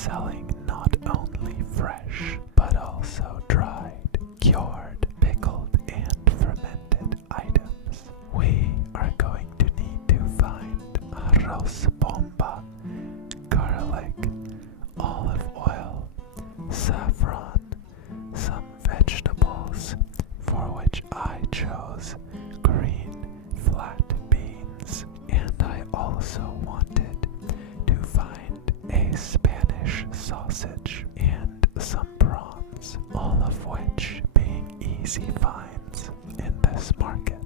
selling not only fresh, but also dried, cured, pickled, and fermented items. We are going to need to find arroz bomba, garlic, olive oil, saffron, some vegetables, for which I chose green flat beans, and I also wanted to find a Spanish sausage and some prawns, all of which being easy finds in this market.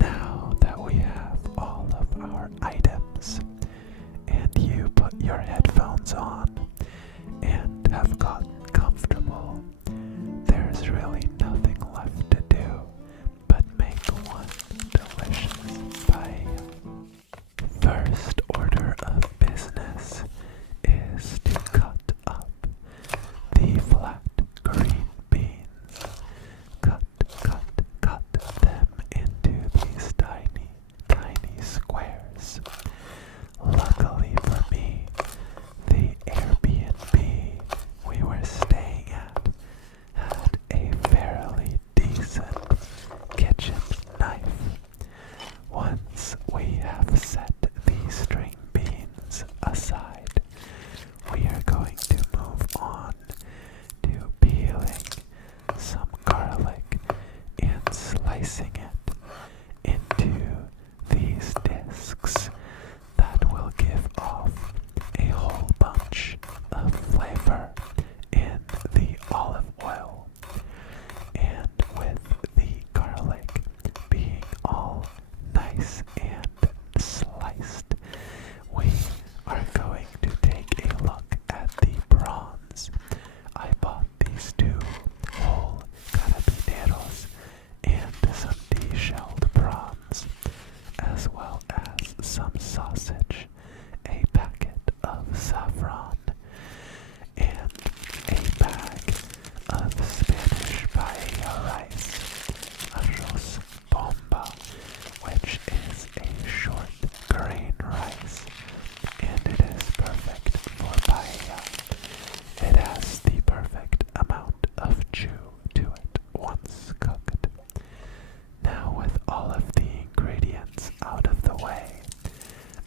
Now that we have all of our items, and you put your headphones on and have gotten comfortable, there's really nothing left to do but make one delicious paella. First order of business is to cut up the flat green beans. Cut them into these tiny squares. Luckily for me, the Airbnb we were staying at had a fairly decent kitchen knife. Once we have set these string beans aside, we are going to move on to peeling some garlic and slicing it into these discs that will give off a whole bunch of flavor in the olive oil. And with the garlic being all nice and sliced, we are going to take a look at the prawns. I bought these two whole carabineros and some de-shelled prawns, as well as some sausage, a packet of saffron, and a bag of Spanish paella rice, arroz bomba, which is a short grain rice, and it is perfect for paella. It has the perfect amount of chew to it once cooked. Now, with all of the ingredients out of the way,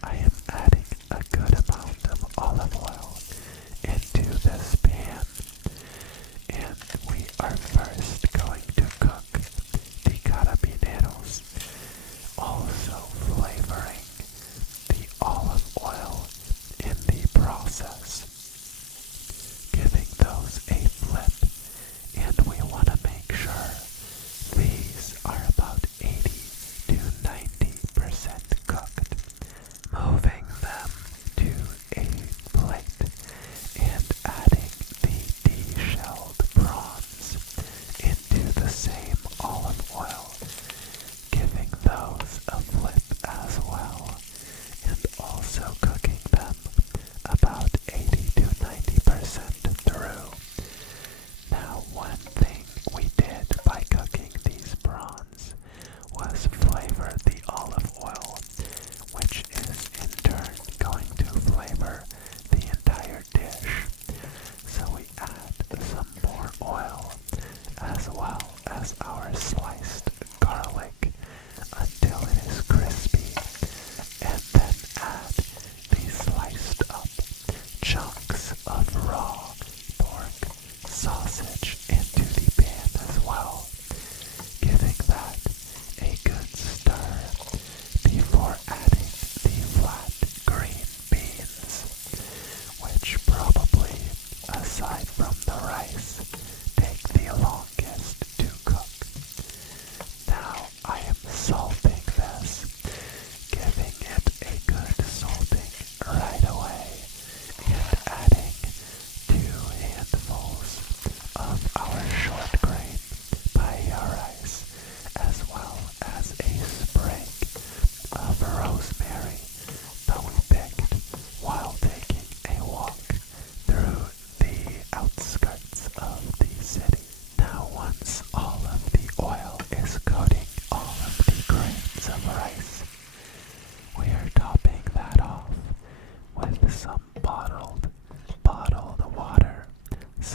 I am adding a good amount of olive oil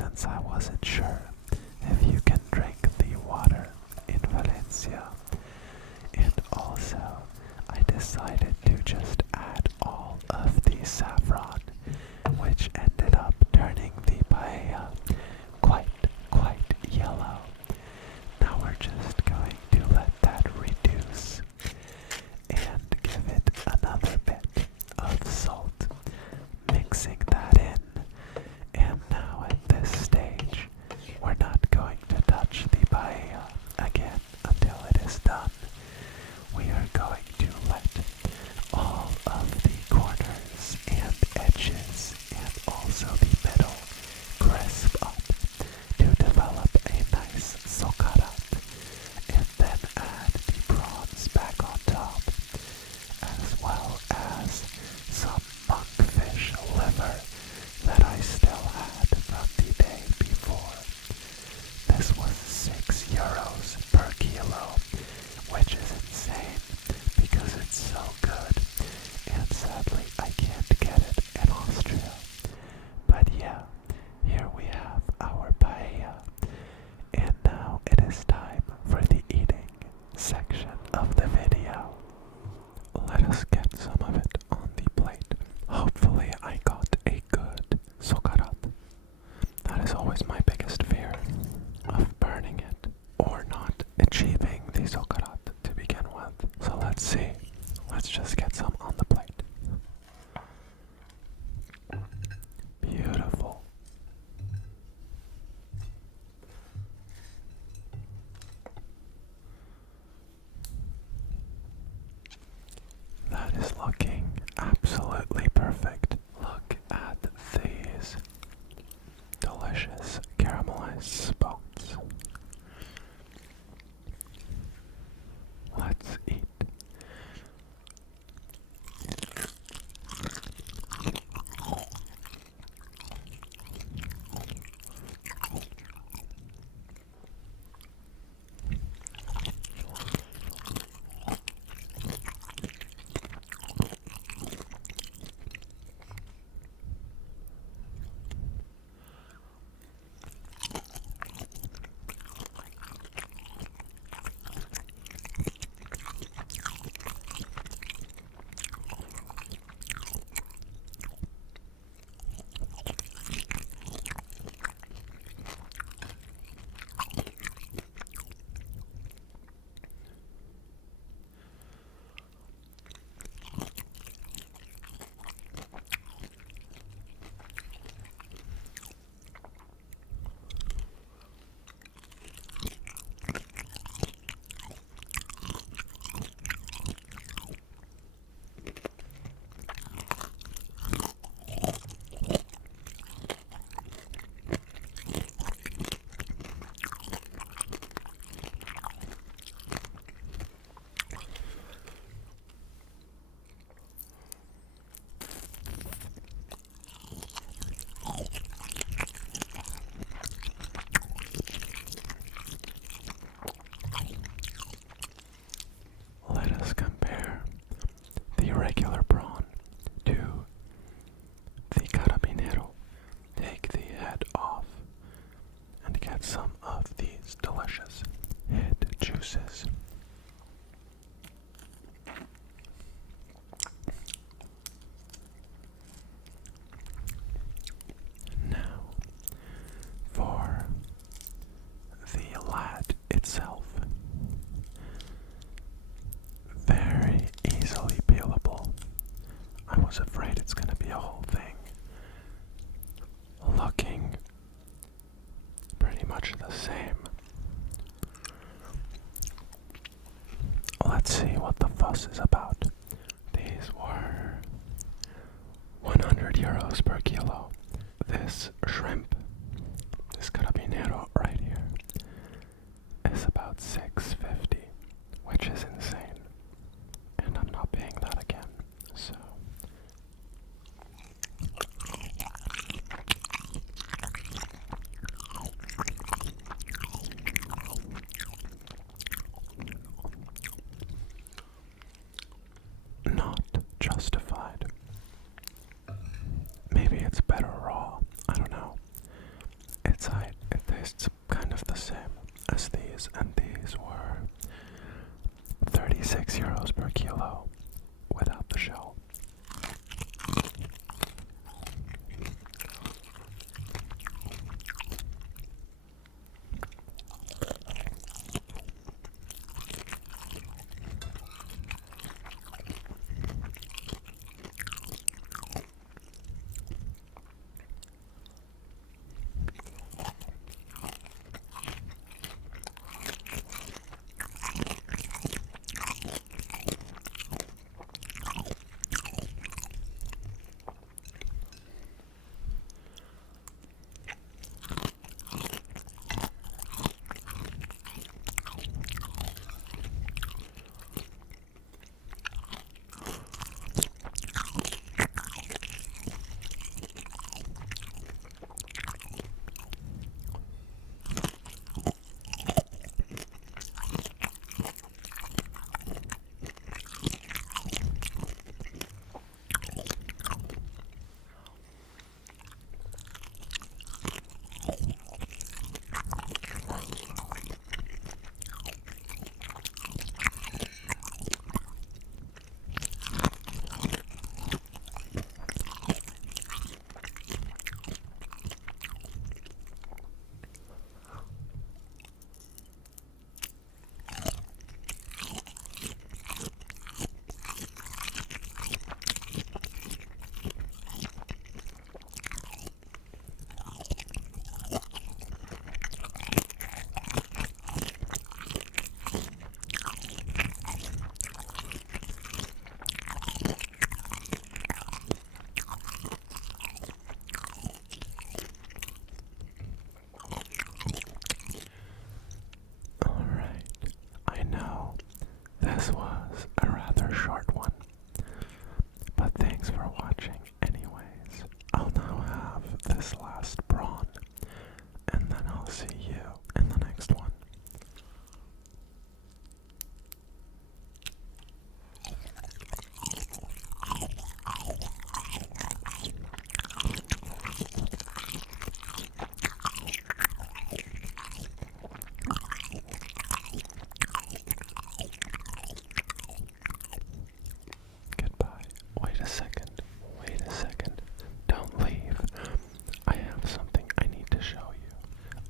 since I wasn't sure if you can drink the water in Valencia. And also, I decided to just add all of the saffron, which ended up turning the paella quite yellow. Now we're just going to let that reduce and give it another bit of salt, mixing that in. And now at this stage, we're not going to touch the paella again until it is done. We are going to let all of the corners and edges and also the middle crisp up to develop a nice socarat, and then add the prawns back on top, as well as some monkfish liver that I still had from the day before. This was €6 per kilo, which is insane because it's so good, and sadly I can't get it in Austria. But yeah, here we have our paella, and now it is time for the eating section of the video. Let us get some of it on the plate. Hopefully I got a good socarat. That is always my biggest fear, of burning it or not achieving the socarat to begin with. So let's see. Let's just get some on the plate. Beautiful. That is looking absolutely perfect. Look at these delicious caramelized spots. Let's eat. Let us compare the regular prawn to the carabinero. Take the head off and get some of these delicious head juices. Now, for the lad itself. Very easily peelable. I was afraid it's going to be a whole thing. Looking pretty much the same. Let's see what the fuss is about. These were €100 per kilo. This shrimp, this carabinero right here, is about $6.50, which is insane. And I'm not paying that again, so. Not justified. Maybe it's better raw, I don't know. It tastes kind of the same as these, and these were 36 euros per kilo without the shell. This was a rather short one, but thanks for watching anyways. I'll now have this last prawn, and then I'll see you in the next one. Goodbye. Wait a second. Don't leave. I have something I need to show you.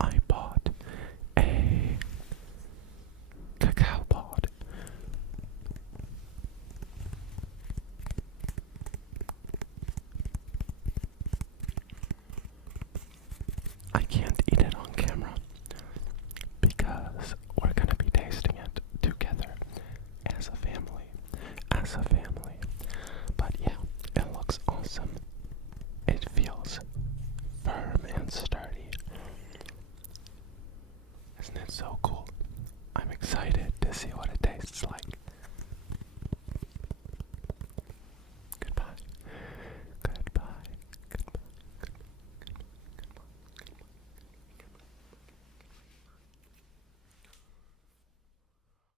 I bought a cacao pod. I can't eat it on camera because we're gonna be tasting it together as a family. But yeah, it looks awesome. It feels firm and sturdy. Isn't it so cool? I'm excited to see what it tastes like.